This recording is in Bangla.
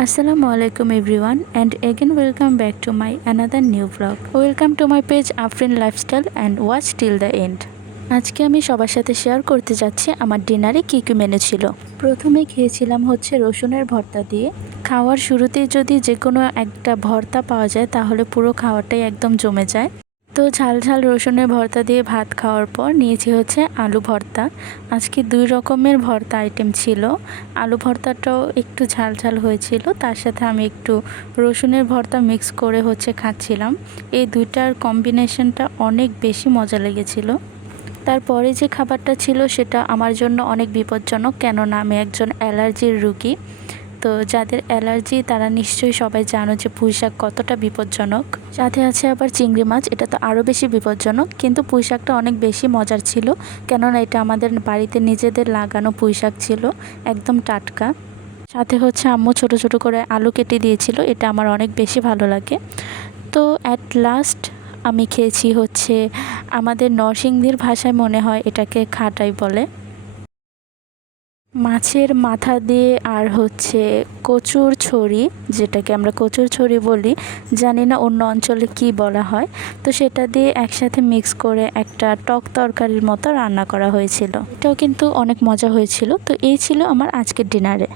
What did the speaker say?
Assalamu alaikum everyone, and again welcome back to my another new vlog. Welcome to my page Afrin Lifestyle and watch till the end. আজকে আমি সবার সাথে শেয়ার করতে যাচ্ছি আমার ডিনারে কী কী মেনু ছিল। প্রথমে খেয়েছিলাম হচ্ছে রসুনের ভর্তা দিয়ে। খাওয়ার শুরুতেই যদি যে কোনো একটা ভর্তা পাওয়া যায় তাহলে পুরো খাওয়াটাই একদম জমে যায়। তো ঝাল ঝাল রসুনের ভর্তা দিয়ে ভাত খাওয়ার পর নিয়েছি হচ্ছে আলু ভর্তা। আজকে 2 রকমের ভর্তা আইটেম ছিল। আলু ভর্তাটাও একটু ঝাল ঝাল হয়েছিল, তার সাথে আমি একটু রসুনের ভর্তা মিক্স করে হচ্ছে খাচ্ছিলাম। এই দুইটার কম্বিনেশনটা অনেক বেশি মজা লেগেছিল। তারপরে যে খাবারটা ছিল সেটা আমার জন্য অনেক বিপজ্জনক, কেননা আমি একজন অ্যালার্জির রোগী। তো যাদের অ্যালার্জি তারা নিশ্চয়ই সবাই জানো যে পুঁইশাক কতটা বিপজ্জনক। সাথে আছে আবার চিংড়ি মাছ, এটা তো আরও বেশি বিপজ্জনক। কিন্তু পুঁইশাকটা অনেক বেশি মজার ছিল, কেননা এটা আমাদের বাড়িতে নিজেদের লাগানো পুঁইশাক ছিল, একদম টাটকা। সাথে হচ্ছে আম্মু ছোট ছোট করে আলু কেটে দিয়েছিল, এটা আমার অনেক বেশি ভালো লাগে। তো অ্যাট লাস্ট আমি খেয়েছি হচ্ছে, আমাদের নরসিংদীর ভাষায় মনে হয় এটাকে খাটাই বলে, মাছের মাথা দিয়ে আর হচ্ছে কচুর ছড়ি, যেটাকে আমরা কচুর ছড়ি বলি, জানি না অন্য অঞ্চলে কি বলা হয়। তো সেটা দিয়ে একসাথে মিক্স করে একটা টক তরকারির মতো রান্না করা হয়েছিল। এটাও কিন্তু অনেক মজা হয়েছিল। তো এই ছিল আমার আজকের ডিনারে।